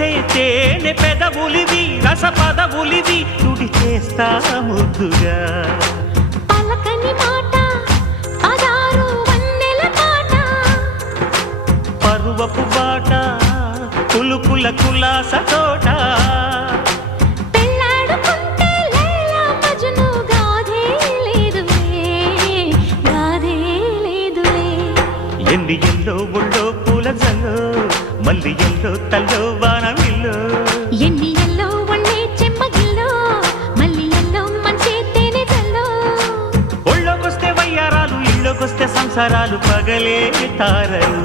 మెరిసే తేనె పెదవులివి రస పదవులివి తుడి చేస్తా ముద్దుగా పలకని మాట పదారు వన్నెల పాట పరువపు బాట కులుకుల కులాస తోట పెళ్ళాడుకుంటే లైలా మజ్ను గాథే లేదులే ఎన్ని ఎల్లో ఒళ్ళో పూల జల్లో మల్లి ఎల్లో తల్లో వానవిల్లో ఎన్ని ఎల్లో ఒళ్ళే చెమ్మగిల్లో మల్లి ఎల్లో మంచి తేనె జల్లో ఒళ్ళోకొస్తే వయ్యారాలు ఇళ్ళోకొస్తే సంసారాలు పగలే తారలు